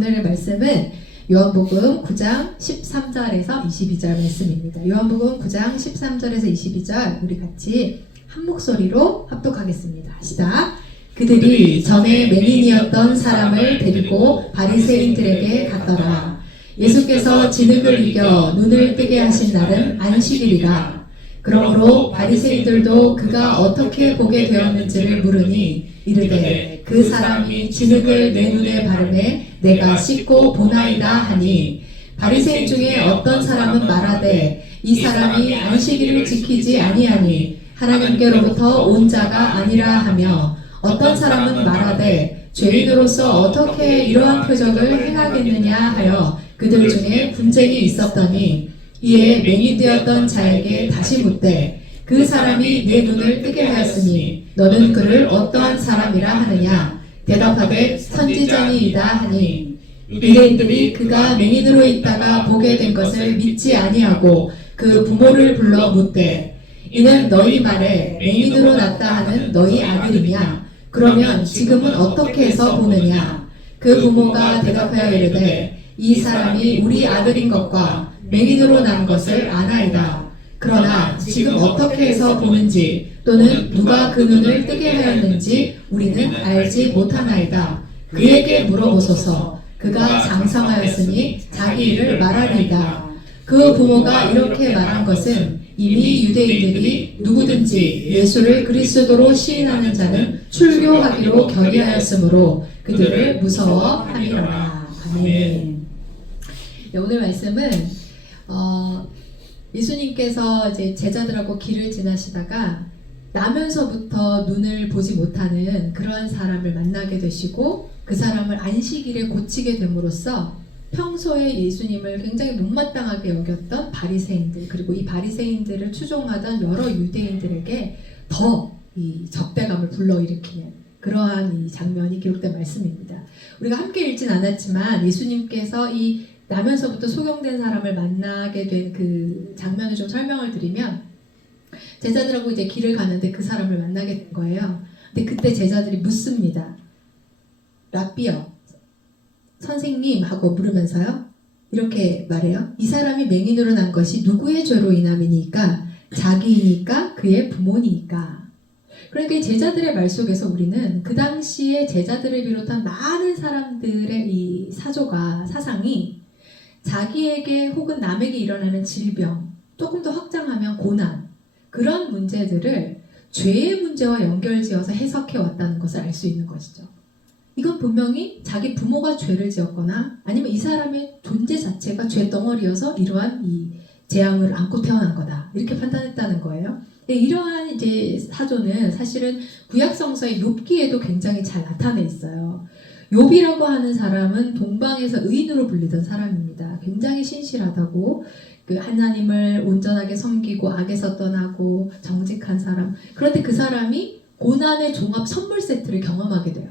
오늘의 말씀은 요한복음 9장 13절에서 22절 말씀입니다. 요한복음 9장 13절에서 22절 우리 같이 한 목소리로 합독하겠습니다. 시작! 그들이 전에 맹인이었던 사람을 데리고 바리새인들에게 갔더라. 예수께서 진흙을 이겨 눈을 뜨게 하신 날은 안식일이라. 그러므로 바리새인들도 그가 어떻게 보게 되었는지를 물으니 이르되 그 사람이 진흙을 내 눈에 바르매 내가 씻고 보나이다 하니, 바리새인 중에 어떤 사람은 말하되 이 사람이 안식일을 지키지 아니하니 하나님께로부터 온 자가 아니라 하며, 어떤 사람은 말하되 죄인으로서 어떻게 이러한 표적을 행하겠느냐 하여 그들 중에 분쟁이 있었더니, 이에 맹인되었던 자에게 다시 묻되 그 사람이 내 눈을 뜨게 하였으니 너는 그를 어떠한 사람이라 하느냐? 대답하되 선지자니이다 하니, 유대인들이 그가 맹인으로 있다가 보게 된 것을 믿지 아니하고 그 부모를 불러 묻되 이는 너희 말에 맹인으로 났다 하는 너희 아들이냐? 그러면 지금은 어떻게 해서 보느냐? 그 부모가 대답하여 이르되 이 사람이 우리 아들인 것과 맹인으로 난 것을 아나이다. 그러나 지금 어떻게 해서 보는지 또는 누가 그 눈을 뜨게 하였는지 우리는 알지 못하나이다. 그에게 물어보소서. 그가 장성하였으니 자기 일을 말하리이다. 그 부모가 이렇게 말한 것은 이미 유대인들이 누구든지 예수를 그리스도로 시인하는 자는 출교하기로 결의하였으므로 그들을 무서워함이로라. 아멘. 네, 오늘 말씀은 예수님께서 이제 제자들하고 길을 지나시다가 나면서부터 눈을 보지 못하는 그러한 사람을 만나게 되시고, 그 사람을 안식일에 고치게 됨으로써 평소에 예수님을 굉장히 못마땅하게 여겼던 바리새인들, 그리고 이 바리새인들을 추종하던 여러 유대인들에게 더 이 적대감을 불러일으키는 그러한 이 장면이 기록된 말씀입니다. 우리가 함께 읽진 않았지만 예수님께서 이 나면서부터 소경된 사람을 만나게 된 그 장면을 좀 설명을 드리면, 제자들하고 이제 길을 가는데 그 사람을 만나게 된 거예요. 근데 그때 제자들이 묻습니다. 랍비여, 선생님 하고 물으면서요, 이렇게 말해요. 이 사람이 맹인으로 난 것이 누구의 죄로 인함이니까? 자기이니까? 그의 부모니까? 그러니까 제자들의 말 속에서 우리는 그 당시에 제자들을 비롯한 많은 사람들의 이 사상이 자기에게 혹은 남에게 일어나는 질병, 조금 더 확장하면 고난, 그런 문제들을 죄의 문제와 연결지어서 해석해 왔다는 것을 알 수 있는 것이죠. 이건 분명히 자기 부모가 죄를 지었거나 아니면 이 사람의 존재 자체가 죄 덩어리여서 이러한 이 재앙을 안고 태어난 거다, 이렇게 판단했다는 거예요. 이러한 이제 사조는 사실은 구약 성서의 욥기에도 굉장히 잘 나타내 있어요. 욥이라고 하는 사람은 동방에서 의인으로 불리던 사람입니다. 굉장히 신실하다고, 그 하나님을 온전하게 섬기고 악에서 떠나고 정직한 사람. 그런데 그 사람이 고난의 종합 선물 세트를 경험하게 돼요.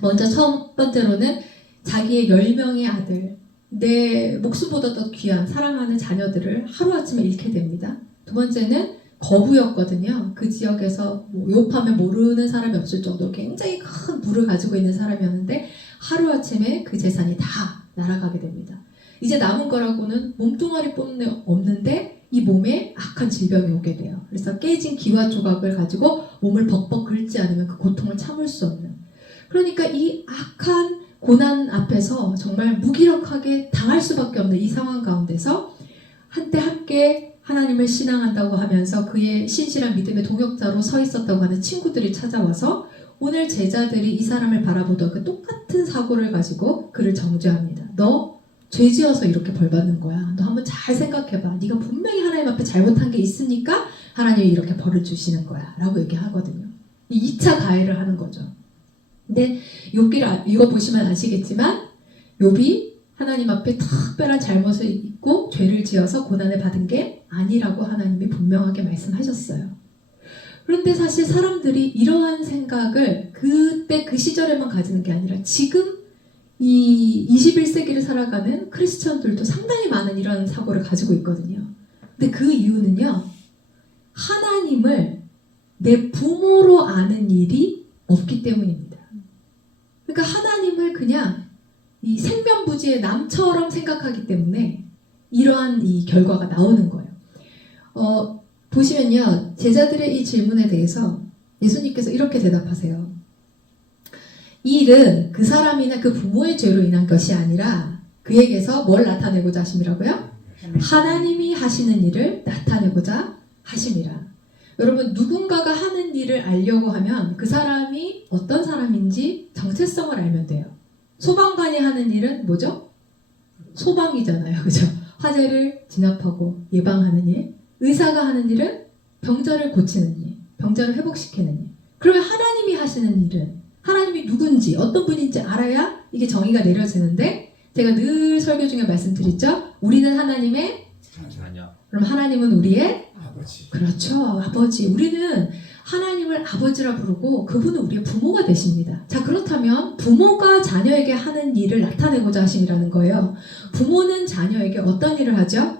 먼저 첫 번째로는 자기의 10명의 아들, 내 목숨보다 더 귀한 사랑하는 자녀들을 하루아침에 잃게 됩니다. 두 번째는 거부였거든요. 그 지역에서 욥하면 모르는 사람이 없을 정도로 굉장히 큰 부를 가지고 있는 사람이었는데 하루아침에 그 재산이 다 날아가게 됩니다. 이제 남은 거라고는 몸뚱아리뿐 없는데 이 몸에 악한 질병이 오게 돼요. 그래서 깨진 기와 조각을 가지고 몸을 벅벅 긁지 않으면 그 고통을 참을 수 없는, 그러니까 이 악한 고난 앞에서 정말 무기력하게 당할 수밖에 없는 이 상황 가운데서 한때 함께 하나님을 신앙한다고 하면서 그의 신실한 믿음의 동역자로 서 있었다고 하는 친구들이 찾아와서 오늘 제자들이 이 사람을 바라보던 그 똑같은 사고를 가지고 그를 정죄합니다. 너 죄지어서 이렇게 벌받는 거야. 너 한번 잘 생각해봐. 네가 분명히 하나님 앞에 잘못한 게 있으니까 하나님이 이렇게 벌을 주시는 거야 라고 얘기하거든요. 이 2차 가해를 하는 거죠. 근데 욥기를 읽어보시면 아시겠지만 욥이 하나님 앞에 특별한 잘못을 있고 죄를 지어서 고난을 받은 게 아니라고 하나님이 분명하게 말씀하셨어요. 그런데 사실 사람들이 이러한 생각을 그때 그 시절에만 가지는 게 아니라 지금 이 21세기를 살아가는 크리스천들도 상당히 많은 이런 사고를 가지고 있거든요. 근데 그 이유는요, 하나님을 내 부모로 아는 일이 없기 때문입니다. 그러니까 하나님을 그냥 이 생명부지의 남처럼 생각하기 때문에 이러한 이 결과가 나오는 거예요. 보시면요, 제자들의 이 질문에 대해서 예수님께서 이렇게 대답하세요. 이 일은 그 사람이나 그 부모의 죄로 인한 것이 아니라 그에게서 뭘 나타내고자 하심이라고요? 하나님이 하시는 일을 나타내고자 하심이라. 여러분, 누군가가 하는 일을 알려고 하면 그 사람이 어떤 사람인지 정체성을 알면 돼요. 소방관이 하는 일은 뭐죠? 소방이잖아요. 그죠? 화재를 진압하고 예방하는 일. 의사가 하는 일은 병자를 고치는 일, 병자를 회복시키는 일. 그러면 하나님이 하시는 일은 하나님이 누군지, 어떤 분인지 알아야 이게 정의가 내려지는데, 제가 늘 설교 중에 말씀드렸죠? 우리는 하나님의 자녀. 그럼 하나님은 우리의 아버지. 그렇죠, 아버지. 우리는 하나님을 아버지라 부르고 그분은 우리의 부모가 되십니다. 자, 그렇다면 부모가 자녀에게 하는 일을 나타내고자 하심이라는 거예요. 부모는 자녀에게 어떤 일을 하죠?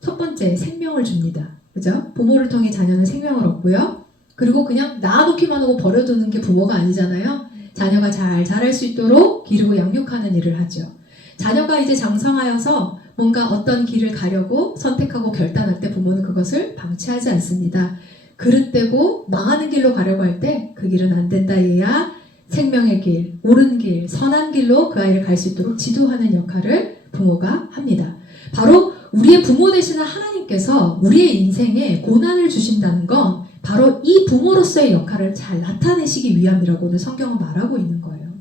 첫 번째, 생명을 줍니다. 그죠? 부모를 통해 자녀는 생명을 얻고요. 그리고 그냥 놔놓기만 하고 버려두는 게 부모가 아니잖아요. 자녀가 잘 자랄 수 있도록 기르고 양육하는 일을 하죠. 자녀가 이제 장성하여서 뭔가 어떤 길을 가려고 선택하고 결단할 때 부모는 그것을 방치하지 않습니다. 그릇되고 망하는 길로 가려고 할 때 그 길은 안 된다 얘야 생명의 길, 옳은 길, 선한 길로 그 아이를 갈 수 있도록 지도하는 역할을 부모가 합니다. 바로 우리의 부모 되시는 하나님께서 우리의 인생에 고난을 주신다는 건 바로 이 부모로서의 역할을 잘 나타내시기 위함이라고는 성경은 말하고 있는 거예요.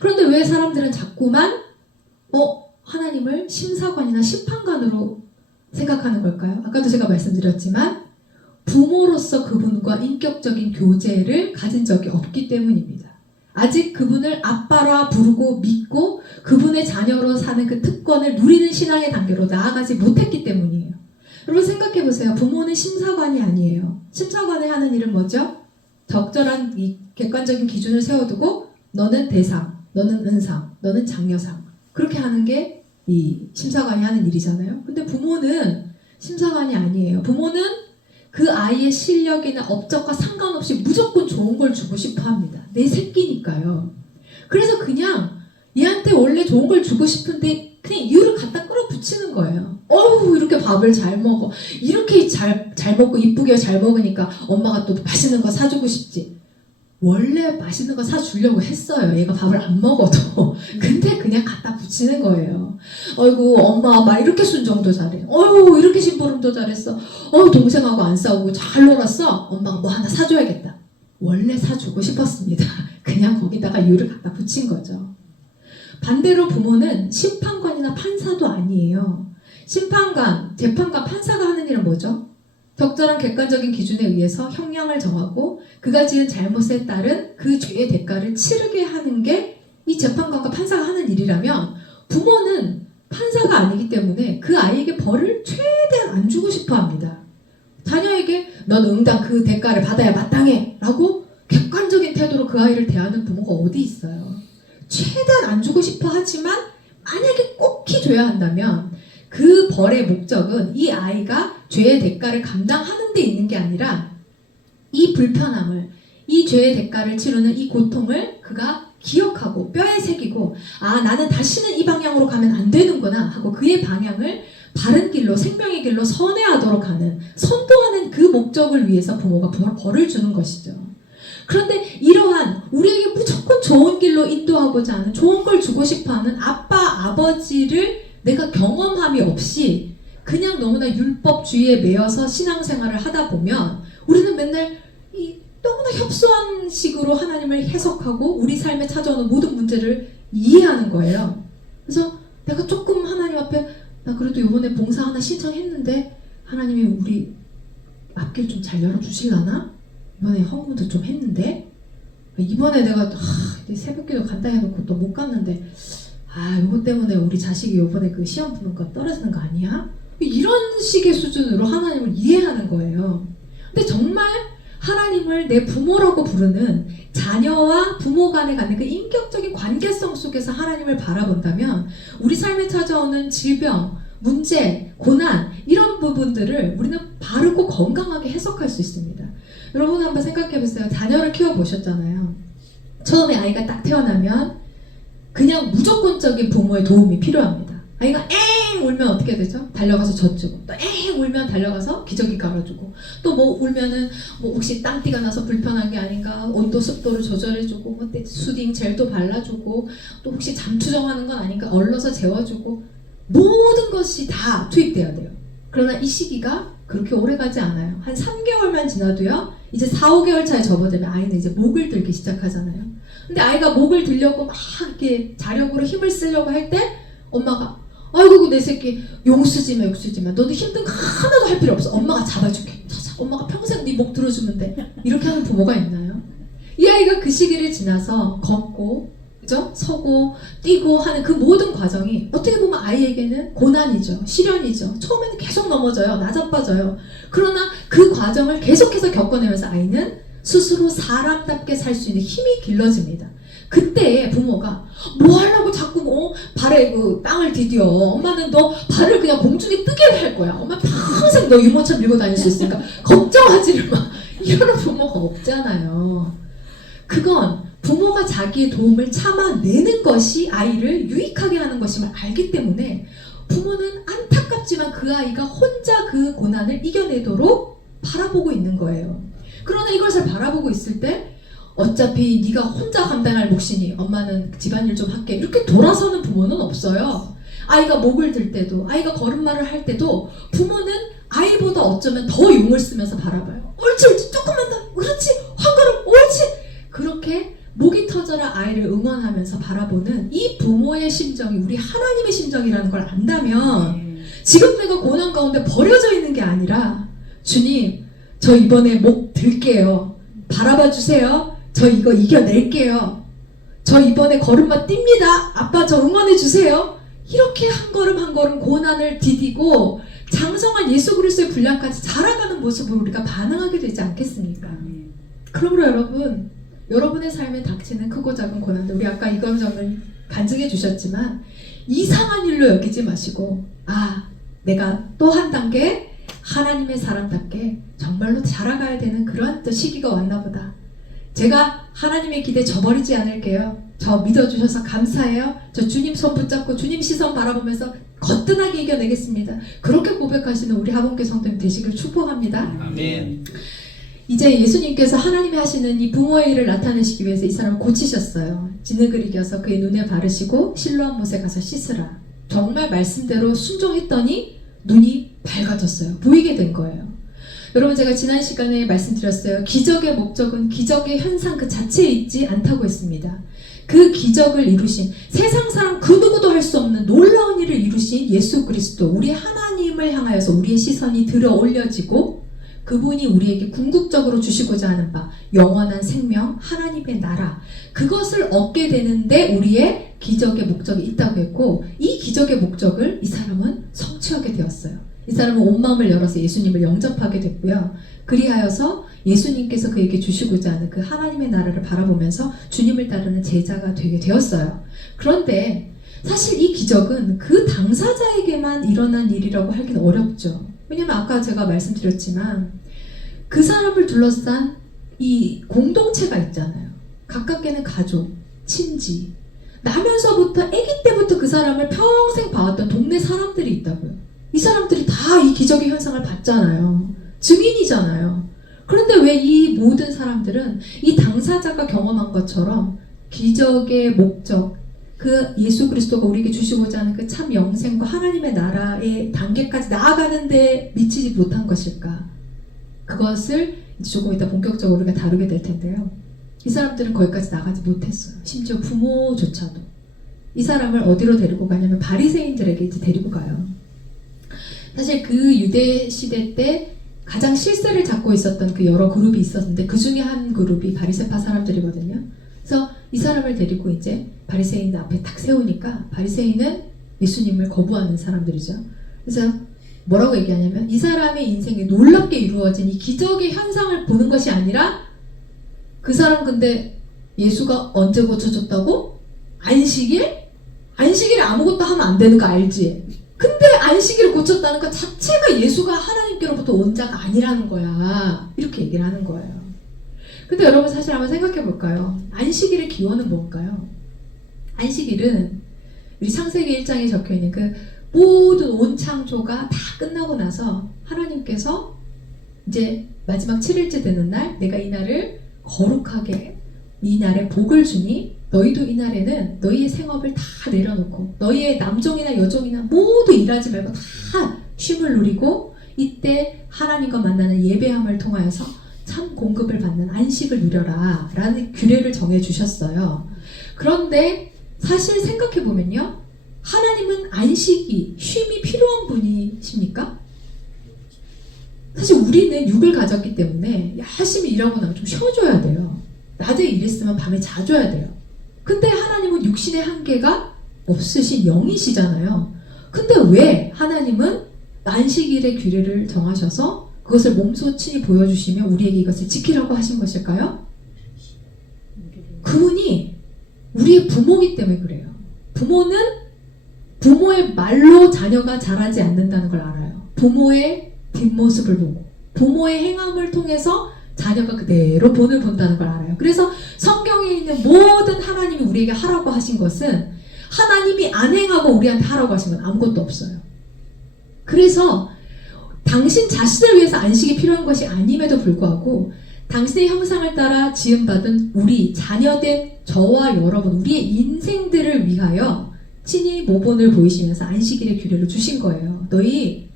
그런데 왜 사람들은 자꾸만 하나님을 심사관이나 심판관으로 생각하는 걸까요? 아까도 제가 말씀드렸지만 부모로서 그분과 인격적인 교제를 가진 적이 없기 때문입니다. 아직 그분을 아빠라 부르고 믿고 그분의 자녀로 사는 그 특권을 누리는 신앙의 단계로 나아가지 못했기 때문이에요. 여러분 생각해보세요. 부모는 심사관이 아니에요. 심사관이 하는 일은 뭐죠? 적절한 이 객관적인 기준을 세워두고 너는 대상, 너는 은상, 너는 장려상, 그렇게 하는 게 이 심사관이 하는 일이잖아요. 근데 부모는 심사관이 아니에요. 부모는 그 아이의 실력이나 업적과 상관없이 무조건 좋은 걸 주고 싶어 합니다. 내 새끼니까요. 그래서 그냥 얘한테 원래 좋은 걸 주고 싶은데 그냥 이유를 갖다 끌어붙이는 거예요. 이렇게 밥을 잘 먹어. 이렇게 잘 먹고 이쁘게 잘 먹으니까 엄마가 또 맛있는 거 사주고 싶지. 원래 맛있는 거 사주려고 했어요. 얘가 밥을 안 먹어도. 근데 그냥 갖다 붙이는 거예요. 어이구 엄마 말 이렇게 순정도 잘해. 이렇게 심부름도 잘했어. 동생하고 안 싸우고 잘 놀았어. 엄마가 뭐 하나 사줘야겠다. 원래 사주고 싶었습니다. 그냥 거기다가 이유를 갖다 붙인 거죠. 반대로 부모는 심판관이나 판사도 아니에요. 심판관, 재판관, 판사가 하는 일은 뭐죠? 적절한 객관적인 기준에 의해서 형량을 정하고 그가 지은 잘못에 따른 그 죄의 대가를 치르게 하는 게 이 재판관과 판사가 하는 일이라면 부모는 판사가 아니기 때문에 그 아이에게 벌을 최대한 안 주고 싶어 합니다. 자녀에게 넌 응당 그 대가를 받아야 마땅해 라고 객관적인 태도로 그 아이를 대하는 부모가 어디 있어요. 최대한 안 주고 싶어 하지만 만약에 꼭히 줘야 한다면 그 벌의 목적은 이 아이가 죄의 대가를 감당하는 데 있는 게 아니라 이 불편함을, 이 죄의 대가를 치르는 이 고통을 그가 기억하고 뼈에 새기고 나는 다시는 이 방향으로 가면 안 되는구나 하고 그의 방향을 바른 길로, 생명의 길로 선회하도록 하는, 선도하는 그 목적을 위해서 부모가 벌을 주는 것이죠. 그런데 이러한 우리에게 무조건 좋은 길로 인도하고자 하는, 좋은 걸 주고 싶어하는 아빠, 아버지를 내가 경험함이 없이 그냥 너무나 율법주의에 매여서 신앙생활을 하다 보면 우리는 맨날 너무나 협소한 식으로 하나님을 해석하고 우리 삶에 찾아오는 모든 문제를 이해하는 거예요. 그래서 내가 조금 하나님 앞에 나 그래도 이번에 봉사 하나 신청했는데 하나님이 우리 앞길 좀 잘 열어주실라나? 이번에 헌금도 좀 했는데 이번에 내가 새벽기도 간다 해놓고 또 못 갔는데 이것 때문에 우리 자식이 이번에 그 시험 보는 거 떨어지는 거 아니야? 이런 식의 수준으로 하나님을 이해하는 거예요. 근데 정말 하나님을 내 부모라고 부르는 자녀와 부모 간에 갖는 그 인격적인 관계성 속에서 하나님을 바라본다면 우리 삶에 찾아오는 질병, 문제, 고난 이런 부분들을 우리는 바르고 건강하게 해석할 수 있습니다. 여러분 한번 생각해보세요. 자녀를 키워보셨잖아요. 처음에 아이가 딱 태어나면 그냥 무조건적인 부모의 도움이 필요합니다. 아이가 엥 울면 어떻게 되죠? 달려가서 젖주고, 또 엥 울면 달려가서 기저귀 갈아주고, 또 뭐 울면은 뭐 혹시 땀띠가 나서 불편한 게 아닌가, 온도 습도를 조절해주고, 뭐 수딩 젤도 발라주고, 또 혹시 잠투정하는 건 아닌가 얼러서 재워주고, 모든 것이 다 투입돼야 돼요. 그러나 이 시기가 그렇게 오래 가지 않아요. 한 3개월만 지나도요, 이제 4, 5개월 차에 접어들면 아이는 이제 목을 들기 시작하잖아요. 근데 아이가 목을 들려고 막 이렇게 자력으로 힘을 쓰려고 할 때 엄마가 아이고 내 새끼 용쓰지마 욕쓰지마 너도 힘든 거 하나도 할 필요 없어 엄마가 잡아줄게 자자 엄마가 평생 네 목 들어주면 돼 이렇게 하는 부모가 있나요? 이 아이가 그 시기를 지나서 걷고 그죠? 서고 뛰고 하는 그 모든 과정이 어떻게 보면 아이에게는 고난이죠. 시련이죠. 처음에는 계속 넘어져요. 나자빠져요. 그러나 그 과정을 계속해서 겪어내면서 아이는 스스로 사람답게 살 수 있는 힘이 길러집니다. 그때 부모가 뭐 하려고 자꾸 발에 그 땅을 디뎌. 엄마는 너 발을 그냥 공중에 뜨게 할 거야. 엄마 평생 너 유모차 밀고 다닐 수 있으니까 걱정하지를 마. 이러는 부모가 없잖아요. 그건 부모가 자기의 도움을 참아내는 것이 아이를 유익하게 하는 것임을 알기 때문에 부모는 안타깝지만 그 아이가 혼자 그 고난을 이겨내도록 바라보고 있는 거예요. 그러나 이것을 바라보고 있을 때 어차피 네가 혼자 감당할 몫이니 엄마는 집안일 좀 할게 이렇게 돌아서는 부모는 없어요. 아이가 목을 들 때도 아이가 걸음마를 할 때도 부모는 아이보다 어쩌면 더 용을 쓰면서 바라봐요. 옳지 옳지 조금만 더 그렇지 한 걸음 옳지 그렇게 목이 터져라 아이를 응원하면서 바라보는 이 부모의 심정이 우리 하나님의 심정이라는 걸 안다면 지금 내가 고난 가운데 버려져 있는 게 아니라 주님 저 이번에 목 들게요. 바라봐 주세요. 저 이거 이겨낼게요. 저 이번에 걸음마 뜁니다. 아빠 저 응원해 주세요. 이렇게 한 걸음 한 걸음 고난을 디디고 장성한 예수 그리스도의 분량까지 자라가는 모습을 우리가 반응하게 되지 않겠습니까? 그러므로 여러분의 삶에 닥치는 크고 작은 고난들 우리 아까 이광정을 간증해 주셨지만 이상한 일로 여기지 마시고 내가 또 한 단계 하나님의 사람답게 정말로 자라가야 되는 그러한 또 시기가 왔나 보다. 제가 하나님의 기대 저버리지 않을게요. 저 믿어주셔서 감사해요. 저 주님 손 붙잡고 주님 시선 바라보면서 거뜬하게 이겨내겠습니다. 그렇게 고백하시는 우리 하본교 성도님 되시길 축복합니다. 아멘. 이제 예수님께서 하나님이 하시는 이 부모의 일을 나타내시기 위해서 이 사람을 고치셨어요. 진흙을 이겨서 그의 눈에 바르시고 실로암 못에 가서 씻으라. 정말 말씀대로 순종했더니 눈이 밝아졌어요. 보이게 된 거예요. 여러분 제가 지난 시간에 말씀드렸어요. 기적의 목적은 기적의 현상 그 자체에 있지 않다고 했습니다. 그 기적을 이루신 세상 사람 그 누구도 할 수 없는 놀라운 일을 이루신 예수 그리스도 우리 하나님을 향하여서 우리의 시선이 들어 올려지고 그분이 우리에게 궁극적으로 주시고자 하는 바 영원한 생명 하나님의 나라 그것을 얻게 되는데 우리의 기적의 목적이 있다고 했고 이 기적의 목적을 이 사람은 성취하게 되었어요. 이 사람은 온 마음을 열어서 예수님을 영접하게 됐고요. 그리하여서 예수님께서 그에게 주시고자 하는 그 하나님의 나라를 바라보면서 주님을 따르는 제자가 되게 되었어요. 그런데 사실 이 기적은 그 당사자에게만 일어난 일이라고 하기는 어렵죠. 왜냐면 아까 제가 말씀드렸지만 그 사람을 둘러싼 이 공동체가 있잖아요. 가깝게는 가족, 친지, 나면서부터 아기 때부터 그 사람을 평생 봐왔던 동네 사람들이 있다고요. 이 사람들이 다 이 기적의 현상을 봤잖아요. 증인이잖아요. 그런데 왜 이 모든 사람들은 이 당사자가 경험한 것처럼 기적의 목적, 그 예수 그리스도가 우리에게 주시고자 하는 그 참 영생과 하나님의 나라의 단계까지 나아가는데 미치지 못한 것일까? 그것을 이제 조금 이따 본격적으로 우리가 다루게 될 텐데요. 이 사람들은 거기까지 나가지 못했어요. 심지어 부모조차도. 이 사람을 어디로 데리고 가냐면 바리새인들에게 이제 데리고 가요. 사실 그 유대 시대 때 가장 실세를 잡고 있었던 그 여러 그룹이 있었는데 그 중에 한 그룹이 바리새파 사람들이거든요. 그래서 이 사람을 데리고 이제 바리새인 앞에 딱 세우니까 바리새인은 예수님을 거부하는 사람들이죠. 그래서 뭐라고 얘기하냐면 이 사람의 인생에 놀랍게 이루어진 이 기적의 현상을 보는 것이 아니라 그 사람 근데 예수가 언제 고쳐줬다고? 안식일? 안식일에 아무것도 하면 안 되는 거 알지? 근데 안식일을 고쳤다는 것 자체가 예수가 하나님께로부터 온 자가 아니라는 거야. 이렇게 얘기를 하는 거예요. 근데 여러분 사실 한번 생각해 볼까요? 안식일의 기원은 뭔가요? 안식일은 우리 창세기 1장에 적혀있는 그 모든 온 창조가 다 끝나고 나서 하나님께서 이제 마지막 7일째 되는 날 내가 이 날을 거룩하게 이 날에 복을 주니 너희도 이 날에는 너희의 생업을 다 내려놓고 너희의 남종이나 여종이나 모두 일하지 말고 다 쉼을 누리고 이때 하나님과 만나는 예배함을 통하여서 참 공급을 받는 안식을 누려라 라는 규례를 정해주셨어요. 그런데 사실 생각해보면요, 하나님은 안식이, 쉼이 필요한 분이십니까? 사실 우리는 육을 가졌기 때문에 열심히 일하고 나면 좀 쉬어줘야 돼요. 낮에 일했으면 밤에 자줘야 돼요. 근데 하나님은 육신의 한계가 없으신 영이시잖아요. 근데 왜 하나님은 안식일의 규례를 정하셔서 그것을 몸소 친히 보여주시며 우리에게 이것을 지키라고 하신 것일까요? 그분이 우리의 부모이기 때문에 그래요. 부모는 부모의 말로 자녀가 자라지 않는다는 걸 알아요. 부모의 뒷모습을 보고 부모의 행함을 통해서 자녀가 그대로 본을 본다는 걸 알아요. 그래서 성경에 있는 모든 하나님이 우리에게 하라고 하신 것은 하나님이 안 행하고 우리한테 하라고 하신 건 아무것도 없어요. 그래서 당신 자신을 위해서 안식이 필요한 것이 아님에도 불구하고 당신의 형상을 따라 지음받은 우리 자녀된 저와 여러분, 우리의 인생들을 위하여 친히 모본을 보이시면서 안식일의 규례를 주신 거예요. 너희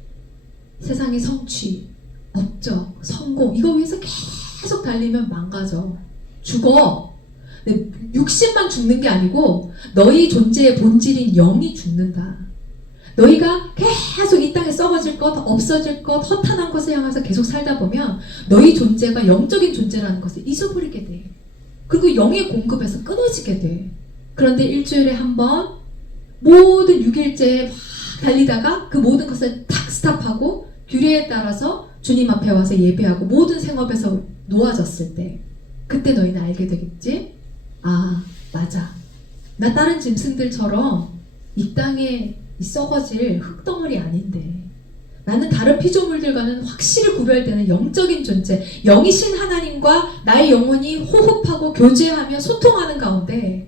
세상의 성취, 업적, 성공 이거 위해서 계속 달리면 망가져. 죽어. 육신만 죽는 게 아니고 너희 존재의 본질인 영이 죽는다. 너희가 계속 이 땅에 썩어질 것, 없어질 것, 허탄한 것을 향해서 계속 살다 보면 너희 존재가 영적인 존재라는 것을 잊어버리게 돼. 그리고 영의 공급에서 끊어지게 돼. 그런데 일주일에 한 번 모든 6일째에 막 달리다가 그 모든 것을 탁 스탑하고 규례에 따라서 주님 앞에 와서 예배하고 모든 생업에서 놓아졌을 때 그때 너희는 알게 되겠지? 아, 맞아. 나 다른 짐승들처럼 이 땅에 이 썩어질 흙덩어리 아닌데 나는 다른 피조물들과는 확실히 구별되는 영적인 존재, 영이신 하나님과 나의 영혼이 호흡하고 교제하며 소통하는 가운데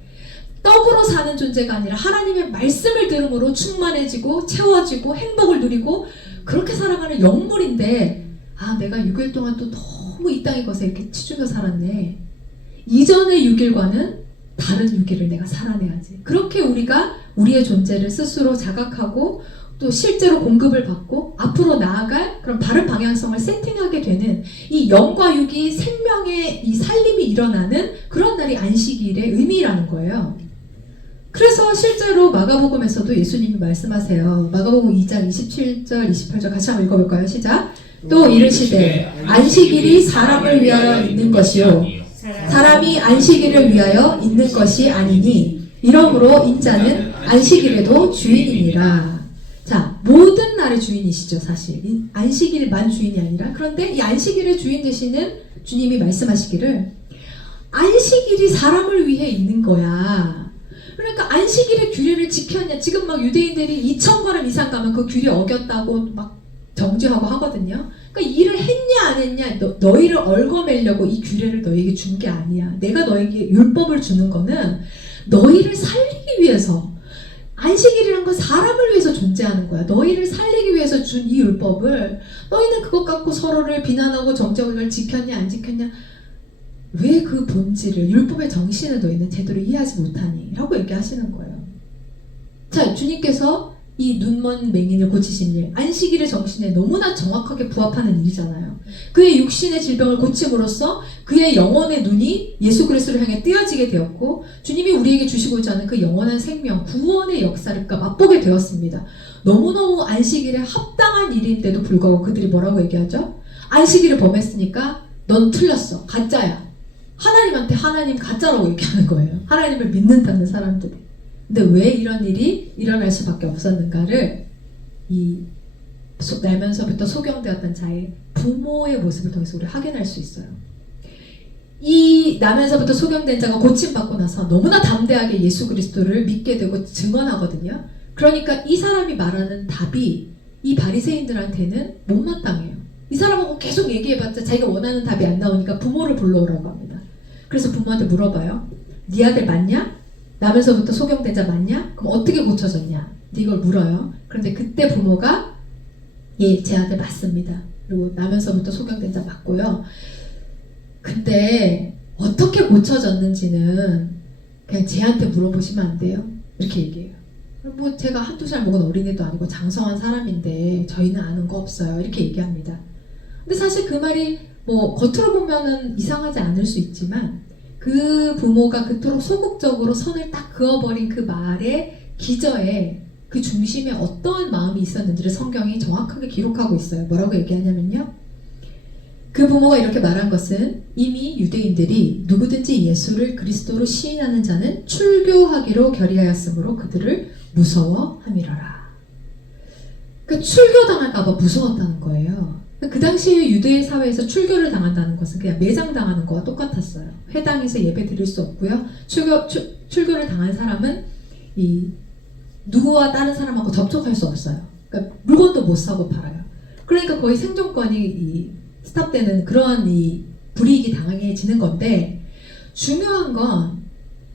떡으로 사는 존재가 아니라 하나님의 말씀을 들음으로 충만해지고 채워지고 행복을 누리고 그렇게 살아가는 영물인데 아, 내가 6일 동안 또 너무 이 땅의 것에 이렇게 치중해 살았네. 이전의 6일과는 다른 6일을 내가 살아내야지. 그렇게 우리가 우리의 존재를 스스로 자각하고 또 실제로 공급을 받고 앞으로 나아갈 그런 바른 방향성을 세팅하게 되는 이 영과 육이 생명의 이 살림이 일어나는 그런 날이 안식일의 의미라는 거예요. 그래서 실제로 마가복음에서도 예수님이 말씀하세요. 마가복음 2장 27절 28절 같이 한번 읽어볼까요? 시작. 또 이르시되 안식일이 사람을 위하여 있는 것이요 사람이 안식일을 위하여 있는 것이 아니니 이러므로 인자는 안식일에도 주인이니라. 자, 모든 날의 주인이시죠. 사실 안식일만 주인이 아니라. 그런데 이 안식일의 주인 되시는 주님이 말씀하시기를 안식일이 사람을 위해 있는 거야. 그러니까 안식일의 규례를 지켰냐. 지금 막 유대인들이 2,000걸음 이상 가면 그 규례 어겼다고 막 정죄하고 하거든요. 그러니까 일을 했냐 안 했냐, 너희를 얽어매려고 이 규례를 너희에게 준 게 아니야. 내가 너에게 율법을 주는 거는 너희를 살리기 위해서. 안식일이란 건 사람을 위해서 존재하는 거야. 너희를 살리기 위해서 준 이 율법을 너희는 그것 갖고 서로를 비난하고 정죄하고 이걸 지켰냐 안 지켰냐, 왜 그 본질을, 율법의 정신을 너희는 제대로 이해하지 못하니? 라고 얘기하시는 거예요. 자, 주님께서 이 눈먼 맹인을 고치신 일, 안식일의 정신에 너무나 정확하게 부합하는 일이잖아요. 그의 육신의 질병을 고침으로써 그의 영혼의 눈이 예수 그리스도를 향해 뜨여지게 되었고 주님이 우리에게 주시고자 하는 그 영원한 생명, 구원의 역사를 맛보게 되었습니다. 너무너무 안식일에 합당한 일인데도 불구하고 그들이 뭐라고 얘기하죠? 안식일을 범했으니까 넌 틀렸어. 가짜야. 하나님한테 하나님 가짜라고 얘기하는 거예요. 하나님을 믿는다는 사람들이. 근데 왜 이런 일이 일어날 수밖에 없었는가를 이 나면서부터 소경되었던 자의 부모의 모습을 통해서 우리 확인할 수 있어요. 이 나면서부터 소경된 자가 고침받고 나서 너무나 담대하게 예수 그리스도를 믿게 되고 증언하거든요. 그러니까 이 사람이 말하는 답이 이 바리새인들한테는 못마땅해요. 이 사람하고 계속 얘기해봤자 자기가 원하는 답이 안 나오니까 부모를 불러오라고 합니다. 그래서 부모한테 물어봐요. 네 아들 맞냐? 나면서부터 소경된 자 맞냐? 그럼 어떻게 고쳐졌냐? 이걸 물어요. 그런데 그때 부모가 예, 제 아들 맞습니다. 그리고 나면서부터 소경된 자 맞고요. 근데 어떻게 고쳐졌는지는 그냥 쟤한테 물어보시면 안 돼요? 이렇게 얘기해요. 뭐 제가 한두 살 먹은 어린애도 아니고 장성한 사람인데 저희는 아는 거 없어요. 이렇게 얘기합니다. 근데 사실 그 말이 뭐 겉으로 보면은 이상하지 않을 수 있지만 그 부모가 그토록 소극적으로 선을 딱 그어버린 그 말의 기저에 그 중심에 어떠한 마음이 있었는지를 성경이 정확하게 기록하고 있어요. 뭐라고 얘기하냐면요. 그 부모가 이렇게 말한 것은 이미 유대인들이 누구든지 예수를 그리스도로 시인하는 자는 출교하기로 결의하였으므로 그들을 무서워함이러라. 그러니까 출교당할까 봐 무서웠다는 거예요. 그 당시에 유대 사회에서 출교를 당한다는 것은 그냥 매장당하는 거와 똑같았어요. 회당에서 예배 드릴 수 없고요. 출교를 당한 사람은 누구와 다른 사람하고 접촉할 수 없어요. 그러니까 물건도 못 사고 팔아요. 그러니까 거의 생존권이 스탑되는 그런 불이익이 당해지는 건데, 중요한 건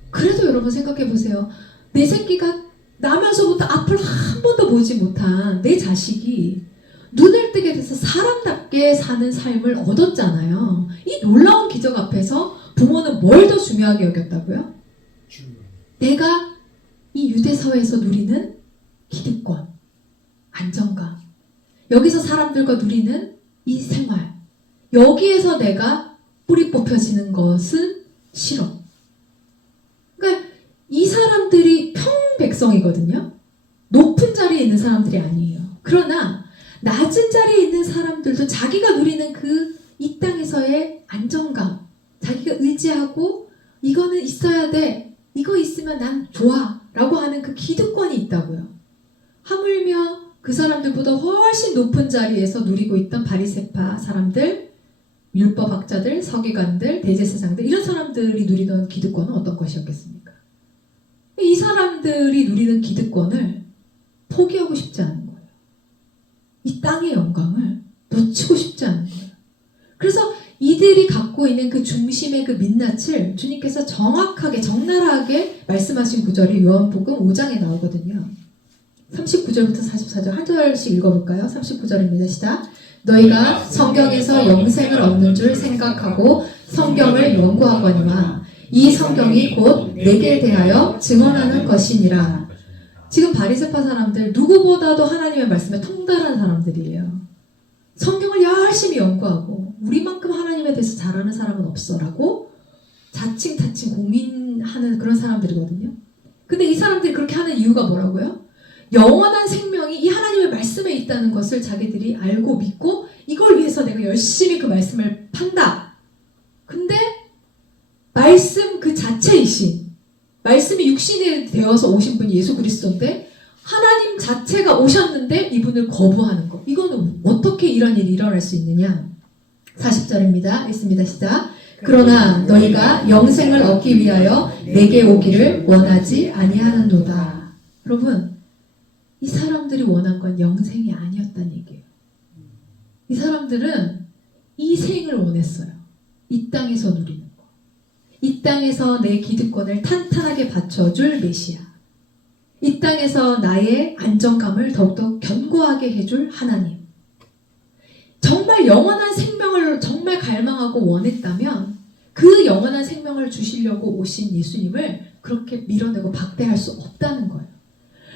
그래도 여러분 생각해 보세요. 내 새끼가 나면서부터 앞을 한 번도 보지 못한 내 자식이 눈을 뜨게 돼서 사람답게 사는 삶을 얻었잖아요. 이 놀라운 기적 앞에서 부모는 뭘 더 중요하게 여겼다고요? 내가 이 유대 사회에서 누리는 기득권, 안정감, 여기서 사람들과 누리는 이 생활, 여기에서 내가 뿌리 뽑혀지는 것은 싫어. 그러니까 이 사람들이 평백성이거든요. 높은 자리에 있는 사람들이 아니에요. 그러나 낮은 자리에 있는 사람들도 자기가 누리는 이 땅에서의 안정감, 자기가 의지하고 이거는 있어야 돼, 이거 있으면 난 좋아 라고 하는 그 기득권이 있다고요. 하물며 그 사람들보다 훨씬 높은 자리에서 누리고 있던 바리새파 사람들, 율법학자들, 서기관들, 대제사장들, 이런 사람들이 누리던 기득권은 어떤 것이었겠습니까? 이 사람들이 누리는 기득권을 포기하고 싶지 않은 거예요. 이 땅의 영광을 놓치고 싶지 않은 거예요. 그래서 이들이 갖고 있는 그 중심의 그 민낯을 주님께서 정확하게 적나라하게 말씀하신 구절이 요한복음 5장에 나오거든요. 39절부터 44절 한 절씩 읽어볼까요? 39절입니다. 시작. 너희가 성경에서 영생을 얻는 줄 생각하고 성경을 연구하거니와 이 성경이 곧 내게 대하여 증언하는 것이니라. 지금 바리새파 사람들 누구보다도 하나님의 말씀에 통달한 사람들이에요. 성경을 열심히 연구하고 우리만큼 하나님에 대해서 잘 아는 사람은 없어라고 자칭 고민하는 그런 사람들이거든요. 근데 이 사람들이 그렇게 하는 이유가 뭐라고요? 영원한 생명이 이 하나님의 말씀에 있다는 것을 자기들이 알고 믿고 이걸 위해서 내가 열심히 그 말씀을 판다. 근데 말씀 그 자체이신, 말씀이 육신이 되어서 오신 분이 예수 그리스도인데 하나님 자체가 오셨는데 이분을 거부하는 거. 이거는 어떻게 이런 일이 일어날 수 있느냐? 40절입니다. 읽습니다. 시작. 그러나 너희가 영생을 얻기 위하여 내게 오기를 원하지 아니하는도다. 여러분, 이 사람들이 원한 건 영생이 아니었다는 얘기예요. 이 사람들은 이 생을 원했어요. 이 땅에서 누리는 거. 이 땅에서 내 기득권을 탄탄하게 받쳐줄 메시아. 이 땅에서 나의 안정감을 더욱더 견고하게 해줄 하나님. 정말 영원한 생명을 정말 갈망하고 원했다면 그 영원한 생명을 주시려고 오신 예수님을 그렇게 밀어내고 박대할 수 없다는 거예요.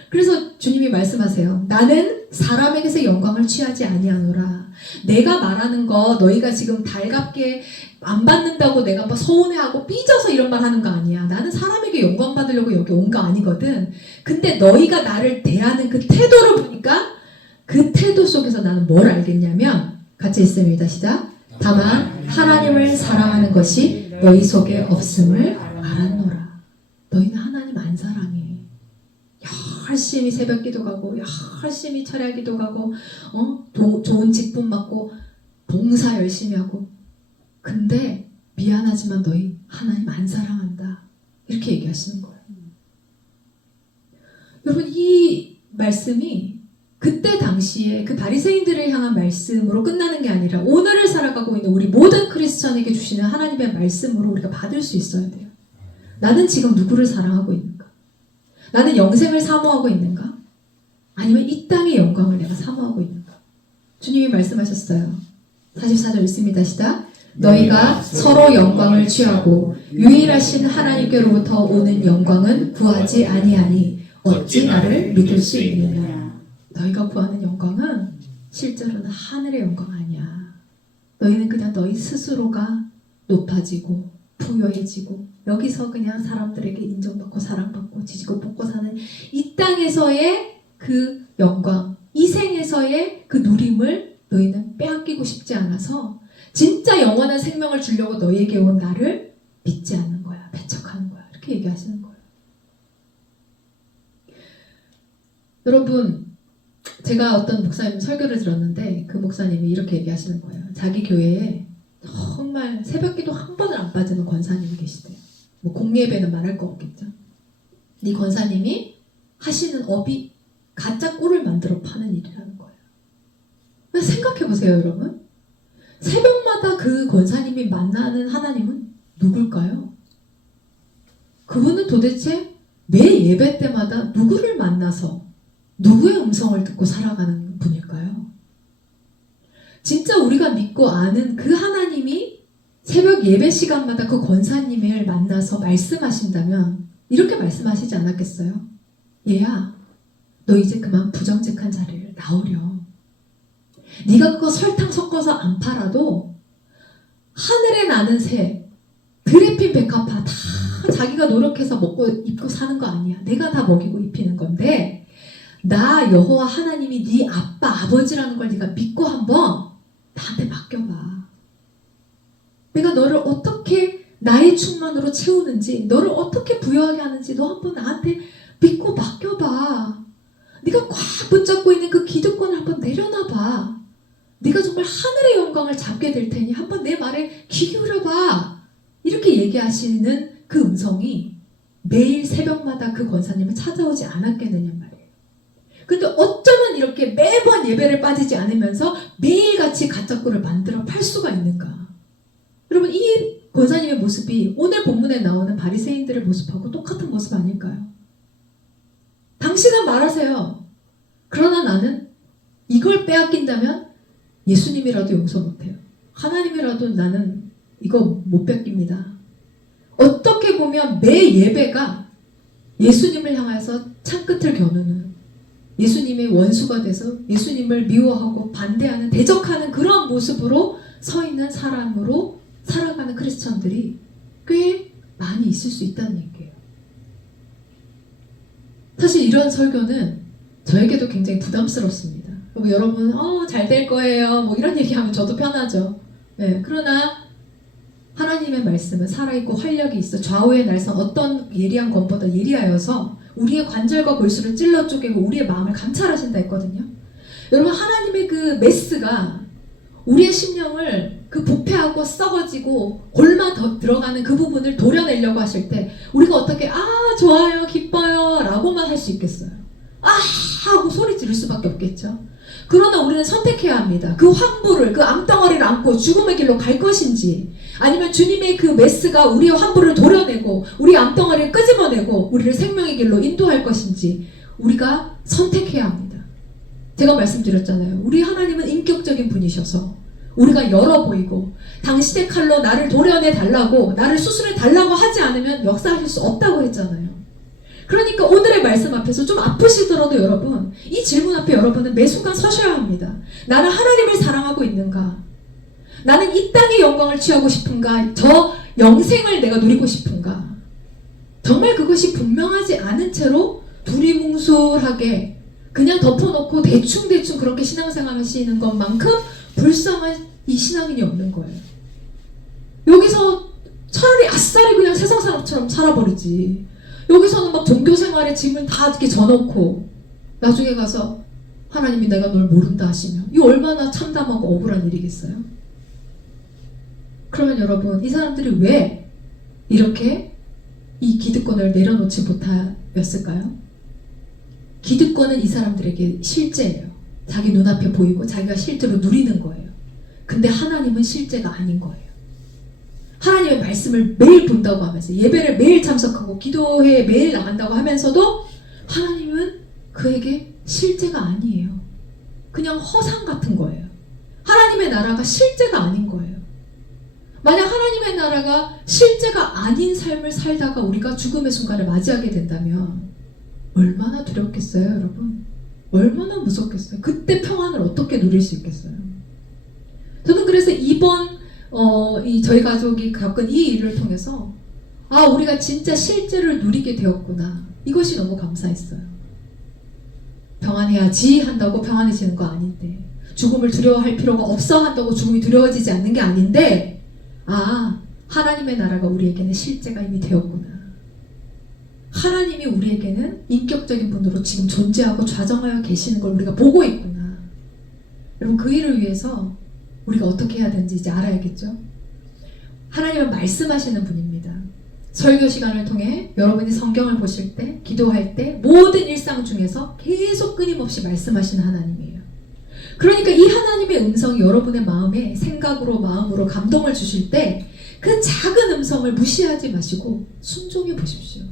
그래서 주님이 말씀하세요. 나는 사람에게서 영광을 취하지 아니하노라. 내가 말하는 거 너희가 지금 달갑게 안 받는다고 내가 막 서운해하고 삐져서 이런 말 하는 거 아니야. 나는 사람에게 영광 받으려고 여기 온 거 아니거든. 근데 너희가 나를 대하는 그 태도를 보니까 그 태도 속에서 나는 뭘 알겠냐면, 같이 읽습니다. 시작. 다만 하나님을 사랑하는 것이 너희 속에 없음을 알았노라. 너희는 하나님 안 사랑해. 열심히 새벽 기도 가고 열심히 철야 기도 가고 좋은 직분 받고 봉사 열심히 하고, 근데 미안하지만 너희 하나님 안 사랑한다. 이렇게 얘기하시는 거예요. 여러분, 이 말씀이 그때 당시에 그 바리새인들을 향한 말씀으로 끝나는 게 아니라 오늘을 살아가고 있는 우리 모든 크리스천에게 주시는 하나님의 말씀으로 우리가 받을 수 있어야 돼요. 나는 지금 누구를 사랑하고 있는가? 나는 영생을 사모하고 있는가? 아니면 이 땅의 영광을 내가 사모하고 있는가? 주님이 말씀하셨어요. 44절 읽습니다. 시작. 너희가 서로 영광을 취하고 유일하신 하나님께로부터 오는 영광은 구하지 아니하니 어찌 나를 믿을 수 있느냐. 너희가 구하는 영광은 실제로는 하늘의 영광 아니야. 너희는 그냥 너희 스스로가 높아지고 부유해지고 여기서 그냥 사람들에게 인정받고 사랑받고 지지고 볶고 사는 이 땅에서의 그 영광, 이 생에서의 그 누림을 너희는 빼앗기고 싶지 않아서 진짜 영원한 생명을 주려고 너희에게 온 나를 믿지 않는 거야. 배척하는 거야. 이렇게 얘기하시는 거예요. 여러분, 제가 어떤 목사님 설교를 들었는데 그 목사님이 이렇게 얘기하시는 거예요. 자기 교회에 정말 새벽기도 한 번을 안 빠지는 권사님이 계시대요. 뭐 공예배는 말할 거 없겠죠. 이 권사님이 하시는 업이 가짜 꿀을 만들어 파는 일이라는 거예요. 생각해 보세요, 여러분. 새벽마다 그 권사님이 만나는 하나님은 누굴까요? 그분은 도대체 매 예배 때마다 누구를 만나서 누구의 음성을 듣고 살아가는 분일까요? 진짜 우리가 믿고 아는 그 하나님이 새벽 예배 시간마다 그 권사님을 만나서 말씀하신다면 이렇게 말씀하시지 않았겠어요? 얘야, 너 이제 그만 부정직한 자리를 나오려. 네가 그거 설탕 섞어서 안 팔아도 하늘에 나는 새, 드레핀 백합화 다 자기가 노력해서 먹고 입고 사는 거 아니야. 내가 다 먹이고 입히는 건데 나 여호와 하나님이 네 아빠 아버지라는 걸 네가 믿고 한번 나한테 맡겨봐. 내가 너를 어떻게 나의 충만으로 채우는지, 너를 어떻게 부여하게 하는지 너 한번 나한테 믿고 맡겨봐. 네가 꽉 붙잡고 있는 그 기득권을 한번 내려놔봐. 네가 정말 하늘의 영광을 잡게 될 테니 한번 내 말에 귀 기울여봐. 이렇게 얘기하시는 그 음성이 매일 새벽마다 그 권사님을 찾아오지 않았겠느냐 말이에요. 근데 어쩌면 이렇게 매번 예배를 빠지지 않으면서 매일같이 가짜꿀을 만들어 팔 수가 있는가? 여러분, 이 권사님의 모습이 오늘 본문에 나오는 바리새인들의 모습하고 똑같은 모습 아닐까요? 당신은 말하세요. 그러나 나는 이걸 빼앗긴다면 예수님이라도 용서 못해요. 하나님이라도 나는 이거 못 뺏깁니다. 어떻게 보면 매 예배가 예수님을 향해서 창끝을 겨누는, 예수님의 원수가 돼서 예수님을 미워하고 반대하는, 대적하는 그런 모습으로 서 있는 사람으로 살아가는 크리스천들이 꽤 많이 있을 수 있다는 얘기예요. 사실 이런 설교는 저에게도 굉장히 부담스럽습니다. 여러분 잘 될 거예요 뭐 이런 얘기하면 저도 편하죠. 네, 그러나 하나님의 말씀은 살아있고 활력이 있어 좌우의 날선 어떤 예리한 검보다 예리하여서 우리의 관절과 골수를 찔러 쪼개고 우리의 마음을 감찰하신다 했거든요. 여러분, 하나님의 그 메스가 우리의 심령을 그 부패하고 썩어지고 골마 더 들어가는 그 부분을 도려내려고 하실 때 우리가 어떻게 좋아요 기뻐요 라고만 할 수 있겠어요? 하고 소리 지를 수밖에 없겠죠. 그러나 우리는 선택해야 합니다. 그 환부를, 그 암덩어리를 안고 죽음의 길로 갈 것인지, 아니면 주님의 그 메스가 우리의 환부를 도려내고 우리의 암덩어리를 끄집어내고 우리를 생명의 길로 인도할 것인지 우리가 선택해야 합니다. 제가 말씀드렸잖아요. 우리 하나님은 인격적인 분이셔서 우리가 열어 보이고 당신의 칼로 나를 도려내 달라고, 나를 수술해 달라고 하지 않으면 역사하실 수 없다고 했잖아요. 그러니까 오늘의 말씀 앞에서 좀 아프시더라도 여러분, 이 질문 앞에 여러분은 매 순간 서셔야 합니다. 나는 하나님을 사랑하고 있는가? 나는 이 땅의 영광을 취하고 싶은가? 저 영생을 내가 누리고 싶은가? 정말 그것이 분명하지 않은 채로 두리뭉술하게 그냥 덮어놓고 대충대충 그렇게 신앙생활 하시는 것만큼 불쌍한 이 신앙인이 없는 거예요. 여기서 차라리 아싸리 그냥 세상 사람처럼 살아버리지. 여기서는 막 종교생활의 짐을 다 이렇게 져놓고 나중에 가서 하나님이 내가 널 모른다 하시면 이 얼마나 참담하고 억울한 일이겠어요? 그러면 여러분, 이 사람들이 왜 이렇게 이 기득권을 내려놓지 못하였을까요? 기득권은 이 사람들에게 실제예요. 자기 눈앞에 보이고 자기가 실제로 누리는 거예요. 근데 하나님은 실제가 아닌 거예요. 하나님의 말씀을 매일 본다고 하면서 예배를 매일 참석하고 기도회에 매일 나간다고 하면서도 하나님은 그에게 실제가 아니에요. 그냥 허상 같은 거예요. 하나님의 나라가 실제가 아닌 거예요. 만약 하나님의 나라가 실제가 아닌 삶을 살다가 우리가 죽음의 순간을 맞이하게 된다면 얼마나 두렵겠어요, 여러분? 얼마나 무섭겠어요? 그때 평안을 어떻게 누릴 수 있겠어요? 저는 그래서 이번 저희 가족이 겪은 이 일을 통해서 우리가 진짜 실제를 누리게 되었구나. 이것이 너무 감사했어요. 평안해야지 한다고 평안해지는 거 아닌데, 죽음을 두려워할 필요가 없어 한다고 죽음이 두려워지지 않는 게 아닌데, 하나님의 나라가 우리에게는 실제가 이미 되었구나. 하나님이 우리에게는 인격적인 분으로 지금 존재하고 좌정하여 계시는 걸 우리가 보고 있구나. 여러분, 그 일을 위해서 우리가 어떻게 해야 되는지 이제 알아야겠죠? 하나님은 말씀하시는 분입니다. 설교 시간을 통해 여러분이 성경을 보실 때, 기도할 때 모든 일상 중에서 계속 끊임없이 말씀하시는 하나님이에요. 그러니까 이 하나님의 음성이 여러분의 마음에 생각으로 마음으로 감동을 주실 때 그 작은 음성을 무시하지 마시고 순종해 보십시오.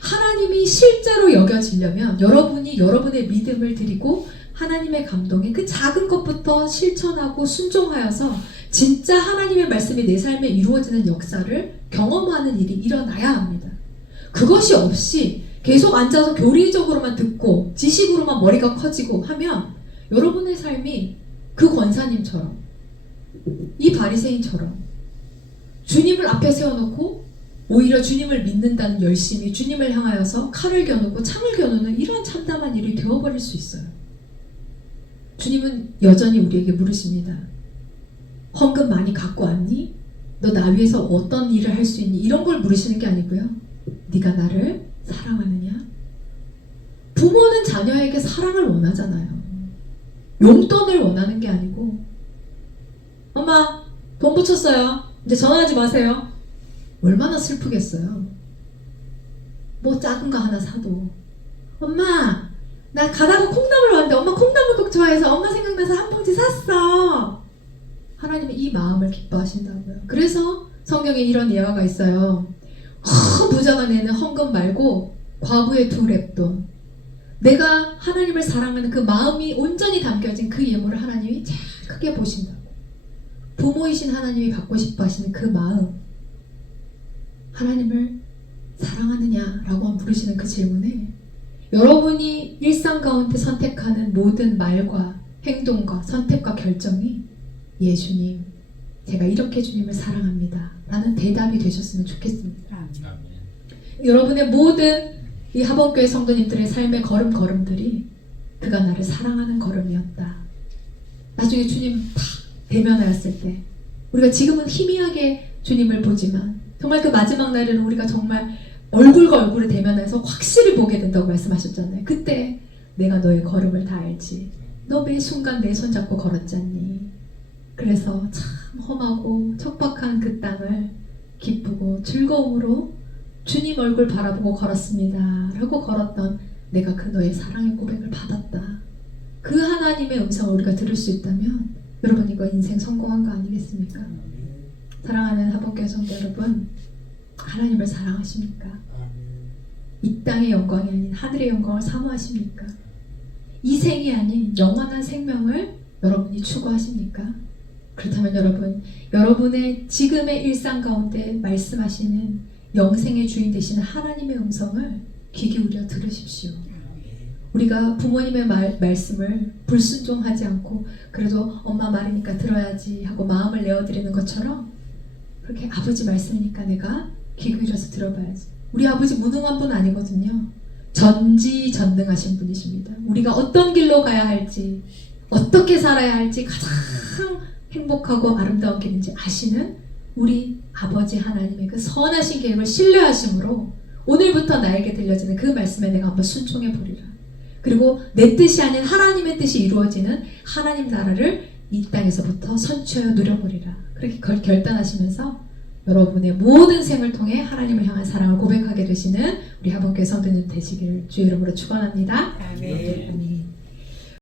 하나님이 실제로 여겨지려면 여러분이 여러분의 믿음을 드리고 하나님의 감동에 그 작은 것부터 실천하고 순종하여서 진짜 하나님의 말씀이 내 삶에 이루어지는 역사를 경험하는 일이 일어나야 합니다. 그것이 없이 계속 앉아서 교리적으로만 듣고 지식으로만 머리가 커지고 하면 여러분의 삶이 그 권사님처럼, 이 바리새인처럼 주님을 앞에 세워놓고 오히려 주님을 믿는다는 열심이 주님을 향하여서 칼을 겨누고 창을 겨누는 이런 참담한 일이 되어버릴 수 있어요. 주님은 여전히 우리에게 물으십니다. 헌금 많이 갖고 왔니? 너 나 위해서 어떤 일을 할 수 있니? 이런 걸 물으시는 게 아니고요. 네가 나를 사랑하느냐? 부모는 자녀에게 사랑을 원하잖아요. 용돈을 원하는 게 아니고, 엄마 돈 붙였어요. 이제 전화하지 마세요. 얼마나 슬프겠어요. 뭐 작은 거 하나 사도, 엄마 나 가다가 콩나물 왔는데 엄마 콩나물국 좋아해서 엄마 생각나서 한 봉지 샀어. 하나님은 이 마음을 기뻐하신다고요. 그래서 성경에 이런 예화가 있어요. 부자가 내는 헌금 말고 과부의 2렙돈, 내가 하나님을 사랑하는 그 마음이 온전히 담겨진 그 예물을 하나님이 잘 크게 보신다고. 부모이신 하나님이 갖고 싶어 하시는 그 마음, 하나님을 사랑하느냐라고 물으시는 그 질문에 여러분이 일상 가운데 선택하는 모든 말과 행동과 선택과 결정이 예수님, 제가 이렇게 주님을 사랑합니다 라는 대답이 되셨으면 좋겠습니다. 여러분의 모든 이 하복교회 성도님들의 삶의 걸음걸음들이 그가 나를 사랑하는 걸음이었다. 나중에 주님 탁 대면하였을 때 우리가 지금은 희미하게 주님을 보지만 정말 그 마지막 날에는 우리가 정말 얼굴과 얼굴을 대면해서 확실히 보게 된다고 말씀하셨잖아요. 그때 내가 너의 걸음을 다 알지. 너 매 순간 내 손잡고 걸었잖니. 그래서 참 험하고 척박한 그 땅을 기쁘고 즐거움으로 주님 얼굴 바라보고 걸었습니다 라고 걸었던 내가 그 너의 사랑의 고백을 받았다. 그 하나님의 음성을 우리가 들을 수 있다면 여러분, 이거 인생 성공한 거 아니겠습니까? 사랑하는 하복교회 성도 여러분, 하나님을 사랑하십니까? 이 땅의 영광이 아닌 하늘의 영광을 사모하십니까? 이 생이 아닌 영원한 생명을 여러분이 추구하십니까? 그렇다면 여러분, 여러분의 지금의 일상 가운데 말씀하시는 영생의 주인 되시는 하나님의 음성을 귀 기울여 들으십시오. 우리가 부모님의 말씀을 불순종하지 않고 그래도 엄마 말이니까 들어야지 하고 마음을 내어드리는 것처럼 그렇게 아버지 말씀이니까 내가 귀 기울여서 들어봐야지. 우리 아버지 무능한 분 아니거든요. 전지전능하신 분이십니다. 우리가 어떤 길로 가야 할지, 어떻게 살아야 할지 가장 행복하고 아름다운 길인지 아시는 우리 아버지 하나님의 그 선하신 계획을 신뢰하심으로 오늘부터 나에게 들려지는 그 말씀에 내가 한번 순종해 보리라. 그리고 내 뜻이 아닌 하나님의 뜻이 이루어지는 하나님 나라를 이 땅에서부터 선취하여 누려보리라. 그렇게 결단하시면서 여러분의 모든 생을 통해 하나님을 향한 사랑을 고백하게 되시는 우리 하복교회 성도님 되시기를 주의 이름으로 축원합니다. 아멘. 아멘.